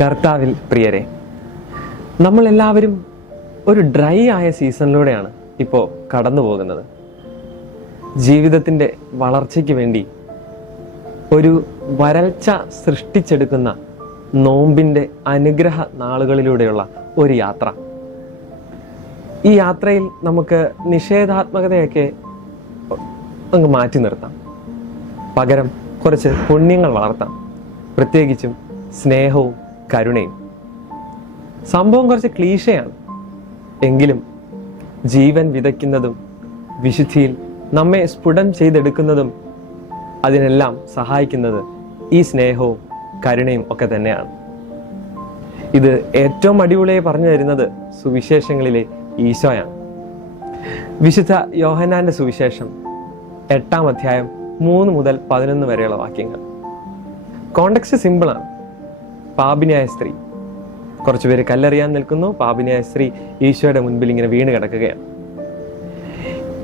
കർത്താവിൽ പ്രിയരെ നമ്മളെല്ലാവരും ഒരു ഡ്രൈ ആയ സീസണിലൂടെയാണ് ഇപ്പോൾ കടന്നു പോകുന്നത്. ജീവിതത്തിന്റെ വളർച്ചയ്ക്ക് വേണ്ടി ഒരു വരൾച്ച സൃഷ്ടിച്ചെടുക്കുന്ന നോമ്പിന്റെ അനുഗ്രഹ നാളുകളിലൂടെയുള്ള ഒരു യാത്ര. ഈ യാത്രയിൽ നമുക്ക് നിഷേധാത്മകതയൊക്കെ അങ്ങ് മാറ്റി നിർത്താം. പകരം കുറച്ച് പുണ്യങ്ങൾ വളർത്താം. പ്രത്യേകിച്ചും സ്നേഹവും കരുണയും. സംഭവം കുറച്ച് ക്ലീശയാണ്. എങ്കിലും ജീവൻ വിതയ്ക്കുന്നതും വിശുദ്ധിയിൽ നമ്മെ സ്ഫുടം ചെയ്തെടുക്കുന്നതും അതിനെല്ലാം സഹായിക്കുന്നത് ഈ സ്നേഹവും കരുണയും ഒക്കെ തന്നെയാണ്. ഇത് ഏറ്റവും അടിപൊളിയായി പറഞ്ഞു തരുന്നത് സുവിശേഷങ്ങളിലെ ഈശോയാണ്. വിശുദ്ധ യോഹനാന്റെ സുവിശേഷം എട്ടാം അധ്യായം മൂന്ന് മുതൽ പതിനൊന്ന് വരെയുള്ള വാക്യങ്ങൾ. കോണ്ടക്സ്റ്റ് സിമ്പിളാണ് പാപിനിയായ സ്ത്രീ. കുറച്ചുപേര് കല്ലെറിയാൻ നിൽക്കുന്നു. പാപിനിയായ സ്ത്രീ ഈശോയുടെ മുൻപിൽ ഇങ്ങനെ വീണ് കിടക്കുകയാണ്.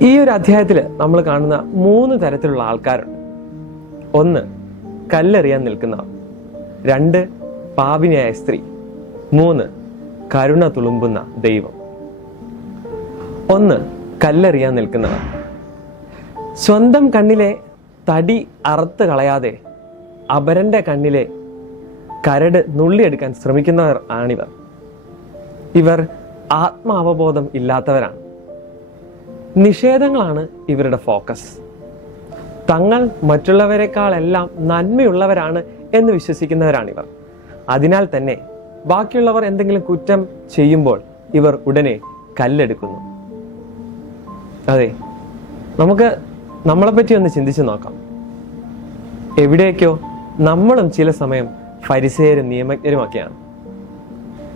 ഈ ഒരു അധ്യായത്തിൽ നമ്മൾ കാണുന്ന മൂന്ന് തരത്തിലുള്ള ആൾക്കാരുണ്ട്. ഒന്ന് കല്ലെറിയാൻ നിൽക്കുന്നവർ രണ്ട് പാപിനിയായ സ്ത്രീ. മൂന്ന് കരുണ തുളുമ്പുന്ന ദൈവം. ഒന്ന് കല്ലെറിയാൻ നിൽക്കുന്നവർ. സ്വന്തം കണ്ണിലെ തടി അറുത്ത് കളയാതെ അപരന്റെ കണ്ണിലെ കരട് നുള്ളിയെടുക്കാൻ ശ്രമിക്കുന്നവർ ആണിവർ. ഇവർ ആത്മാവബോധം ഇല്ലാത്തവരാണ്. നിഷേധങ്ങളാണ് ഇവരുടെ ഫോക്കസ്. തങ്ങൾ മറ്റുള്ളവരെക്കാളെല്ലാം നന്മയുള്ളവരാണ് എന്ന് വിശ്വസിക്കുന്നവരാണിവർ. അതിനാൽ തന്നെ ബാക്കിയുള്ളവർ എന്തെങ്കിലും കുറ്റം ചെയ്യുമ്പോൾ ഇവർ ഉടനെ കല്ലെടുക്കുന്നു. അതെ നമുക്ക് നമ്മളെപ്പറ്റി ഒന്ന് ചിന്തിച്ചു നോക്കാം. എവിടെയൊക്കെയോ നമ്മളും ചില സമയം ഫരിസേരും നിയമജ്ഞരുമൊക്കെയാണ്.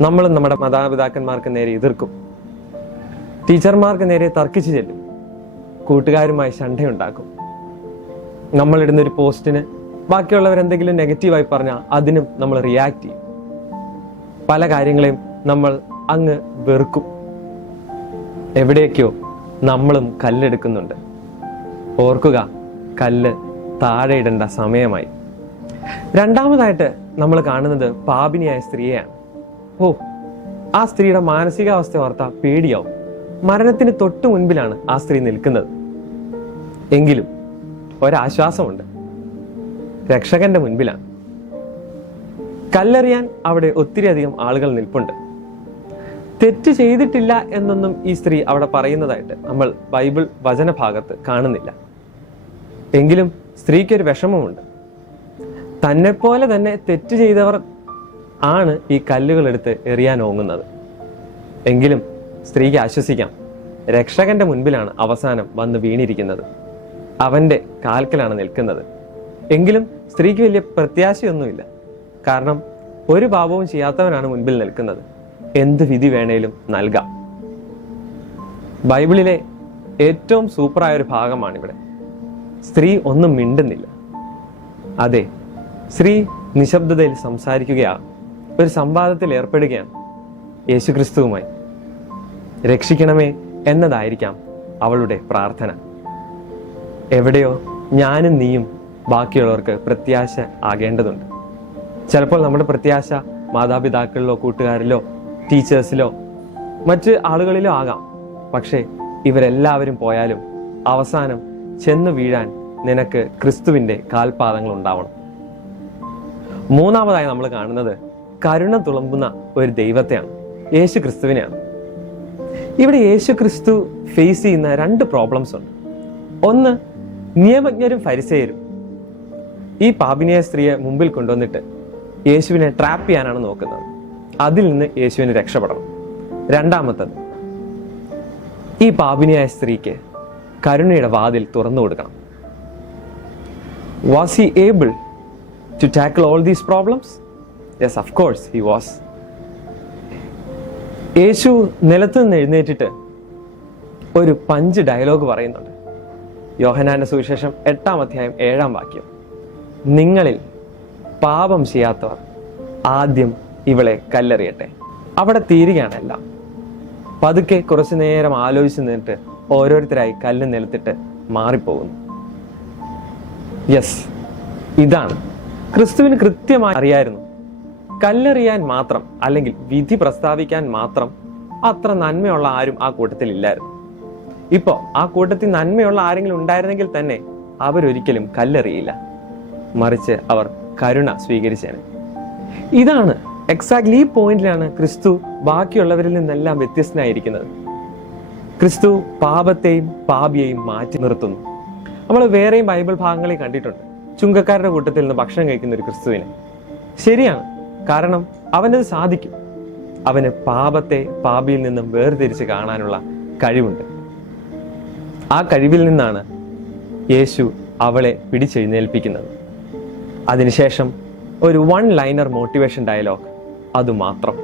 നമ്മളും നമ്മുടെ മാതാപിതാക്കന്മാർക്ക് നേരെ എതിർക്കും. ടീച്ചർമാർക്ക് നേരെ തർക്കിച്ചു ചെല്ലും. കൂട്ടുകാരുമായി ശണ്ഠയുണ്ടാക്കും നമ്മളിടുന്ന ഒരു പോസ്റ്റിന് ബാക്കിയുള്ളവരെന്തെങ്കിലും നെഗറ്റീവായി പറഞ്ഞാൽ അതിനും നമ്മൾ റിയാക്ട് ചെയ്യും. പല കാര്യങ്ങളെയും നമ്മൾ അങ്ങ് വെറുക്കും. എവിടെയൊക്കെയോ നമ്മളും കല്ലെടുക്കുന്നുണ്ട്. ഓർക്കുക കല്ല് താഴെ ഇടേണ്ട സമയമായി. രണ്ടാമതായിട്ട് നമ്മൾ കാണുന്നത് പാപിനിയായ സ്ത്രീയെയാണ്. ഓ ആ സ്ത്രീയുടെ മാനസികാവസ്ഥ ഓർത്ത പേടിയാവും. മരണത്തിന് തൊട്ടു മുൻപിലാണ് ആ സ്ത്രീ നിൽക്കുന്നത്. എങ്കിലും ഒരാശ്വാസമുണ്ട്. രക്ഷകന്റെ മുൻപിലാണ്. കല്ലെറിയാൻ അവിടെ ഒത്തിരിയധികം ആളുകൾ നിൽപ്പുണ്ട്. തെറ്റ് ചെയ്തിട്ടില്ല എന്നൊന്നും ഈ സ്ത്രീ അവിടെ പറയുന്നതായിട്ട് നമ്മൾ ബൈബിൾ വചന ഭാഗത്ത് കാണുന്നില്ല. എങ്കിലും സ്ത്രീക്കൊരു വിഷമമുണ്ട്. തന്നെ പോലെ തന്നെ തെറ്റ് ചെയ്തവർ ആണ് ഈ കല്ലുകൾ എടുത്ത് എറിയാൻ ഓങ്ങുന്നത്. എങ്കിലും സ്ത്രീക്ക് ആശ്വസിക്കാം. രക്ഷകന്റെ മുൻപിലാണ് അവസാനം വന്ന് വീണിരിക്കുന്നത്. അവന്റെ കാൽക്കലാണ് നിൽക്കുന്നത്. എങ്കിലും സ്ത്രീക്ക് വലിയ പ്രത്യാശയൊന്നുമില്ല. കാരണം ഒരു പാപവും ചെയ്യാത്തവനാണ് മുൻപിൽ നിൽക്കുന്നത്. എന്ത് വിധി വേണേലും നൽകാം. ബൈബിളിലെ ഏറ്റവും സൂപ്പറായ ഒരു ഭാഗമാണിവിടെ. സ്ത്രീ ഒന്നും മിണ്ടുന്നില്ല. അതെ സ്ത്രീ നിശബ്ദതയിൽ സംസാരിക്കുകയാണ്. ഒരു സംവാദത്തിൽ ഏർപ്പെടുകയാണ് യേശുക്രിസ്തുവുമായി. രക്ഷിക്കണമേ എന്നതായിരിക്കാം അവളുടെ പ്രാർത്ഥന. എവിടെയോ ഞാനും നീയും ബാക്കിയുള്ളവർക്ക് പ്രത്യാശ ആകേണ്ടതുണ്ട്. ചിലപ്പോൾ നമ്മുടെ പ്രത്യാശ മാതാപിതാക്കളിലോ കൂട്ടുകാരിലോ ടീച്ചേഴ്സിലോ മറ്റ് ആളുകളിലോ ആകാം. പക്ഷേ ഇവരെല്ലാവരും പോയാലും അവസാനം ചെന്ന് വീഴാൻ നിനക്ക് ക്രിസ്തുവിന്റെ കാൽപാദങ്ങൾ ഉണ്ടാവണം. മൂന്നാമതായി നമ്മൾ കാണുന്നത് കരുണ തുളുമ്പുന്ന ഒരു ദൈവത്തെയാണ്. യേശു ക്രിസ്തുവിനെയാണ്. ഇവിടെ യേശു ക്രിസ്തു ഫേസ് ചെയ്യുന്ന രണ്ട് പ്രോബ്ലംസ് ഉണ്ട്. ഒന്ന് നിയമജ്ഞരും ഫരിസേയരും ഈ പാപിനിയ സ്ത്രീയെ മുമ്പിൽ കൊണ്ടുവന്നിട്ട് യേശുവിനെ ട്രാപ്പ് ചെയ്യാനാണ് നോക്കുന്നത്. അതിൽ നിന്ന് യേശുവിനെ രക്ഷപ്പെടണം. രണ്ടാമത്തത് ഈ പാപിനിയായ സ്ത്രീക്ക് കരുണയുടെ വാതിൽ തുറന്നു കൊടുക്കണം. Was he able to tackle all these problems yes of course he was Yesu നിലത്ത് നിന്ന് എഴുന്നേറ്റിട്ട് ഒരു പഞ്ച് ഡയലോഗ് പറയുന്നുണ്ട്. യോഹനാന്റെ സുവിശേഷം എട്ടാം അധ്യായം ഏഴാം വാക്യം. നിങ്ങളിൽ പാപം ചെയ്യാത്തവർ ആദ്യം ഇവളെ കല്ലെറിയട്ടെ. അവിടെ തീരുകയാണ് എല്ലാം. പതുക്കെ കുറച്ചു നേരം ആലോചിച്ച് നിന്നിട്ട് ഓരോരുത്തരായി കല്ല് നിലത്തിട്ട് മാറിപ്പോകുന്നു. യെസ് ഇതാണ് ക്രിസ്തുവിന് കൃത്യമായി അറിയായിരുന്നു. കല്ലെറിയാൻ മാത്രം അല്ലെങ്കിൽ വിധി പ്രസ്താവിക്കാൻ മാത്രം അത്ര നന്മയുള്ള ആരും ആ കൂട്ടത്തിൽ ഇല്ലായിരുന്നു. ഇപ്പോ ആ കൂട്ടത്തിൽ നന്മയുള്ള ആരെങ്കിലും ഉണ്ടായിരുന്നെങ്കിൽ തന്നെ അവരൊരിക്കലും കല്ലെറിയില്ല. മറിച്ച് അവർ കരുണ സ്വീകരിച്ചേനെ. ഇതാണ് എക്സാക്ട്ലി ഈ പോയിന്റിലാണ് ക്രിസ്തു ബാക്കിയുള്ളവരിൽ നിന്നെല്ലാം വ്യത്യസ്തനായിരിക്കുന്നത്. ക്രിസ്തു പാപത്തെയും പാപിയെയും മാറ്റി നിർത്തുന്നു. നമ്മൾ വേറെയും ബൈബിൾ ഭാഗങ്ങളിൽ കണ്ടിട്ടുണ്ട്. ചുങ്കക്കാരുടെ കൂട്ടത്തിൽ നിന്ന് ഭക്ഷണം കഴിക്കുന്ന ഒരു ക്രിസ്തുവിനെ. ശരിയാണ്. കാരണം അവനത് സാധിക്കും. അവന് പാപത്തെ പാപിയിൽ നിന്നും വേർതിരിച്ച് കാണാനുള്ള കഴിവുണ്ട്. ആ കഴിവിൽ നിന്നാണ് യേശു അവളെ പിടിച്ചെഴുന്നേൽപ്പിക്കുന്നത്. അതിനുശേഷം ഒരു വൺ ലൈനർ മോട്ടിവേഷൻ ഡയലോഗ് അതുമാത്രം.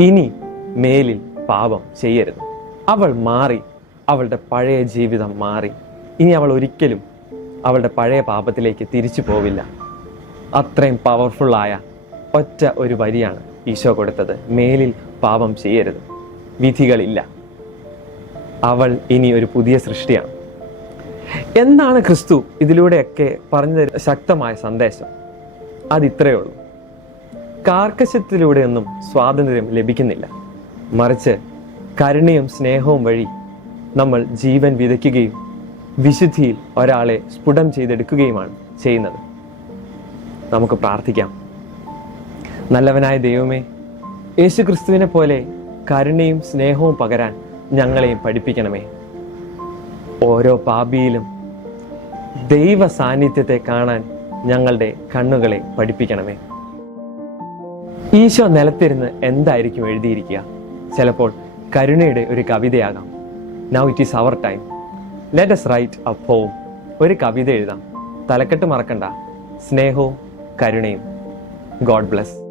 ഇനി മേലിൽ പാപം ചെയ്യരുത്. അവൾ മാറി അവളുടെ പഴയ ജീവിതം മാറി. ഇനി അവൾ ഒരിക്കലും അവളുടെ പഴയ പാപത്തിലേക്ക് തിരിച്ചു പോവില്ല. അത്രയും പവർഫുള്ളായ ഒറ്റ ഒരു വരിയാണ് ഈശോ കൊടുത്തത്. മേലിൽ പാപം ചെയ്യരുത്. വിധികളില്ല. അവൾ ഇനി ഒരു പുതിയ സൃഷ്ടിയാണ്. എന്താണ് ക്രിസ്തു ഇതിലൂടെയൊക്കെ പറഞ്ഞു തരുന്ന ശക്തമായ സന്ദേശം? അതിത്രയേ ഉള്ളൂ. കാർക്കശത്തിലൂടെയൊന്നും സ്വാതന്ത്ര്യം ലഭിക്കുന്നില്ല. മറിച്ച് കരുണയും സ്നേഹവും വഴി നമ്മൾ ജീവൻ വിതയ്ക്കുകയും വിശുദ്ധിയിൽ ഒരാളെ സ്ഫുടം ചെയ്തെടുക്കുകയുമാണ് ചെയ്യുന്നത്. നമുക്ക് പ്രാർത്ഥിക്കാം. നല്ലവനായ ദൈവമേ യേശു ക്രിസ്തുവിനെ പോലെ കരുണയും സ്നേഹവും പകരാൻ ഞങ്ങളെയും പഠിപ്പിക്കണമേ. ഓരോ പാപിയിലും ദൈവ സാന്നിധ്യത്തെ കാണാൻ ഞങ്ങളുടെ കണ്ണുകളെ പഠിപ്പിക്കണമേ. ഈശോ നിലത്തിരുന്ന് എന്തായിരിക്കും എഴുതിയിരിക്കുക? ചിലപ്പോൾ കരുണയുടെ ഒരു കവിതയാകാം. Now it is our time let's write a poem ഒരു കവിത എഴുതാം. തലക്കെട്ട് മറക്കണ്ട. സ്നേഹവും കരുണയും. God bless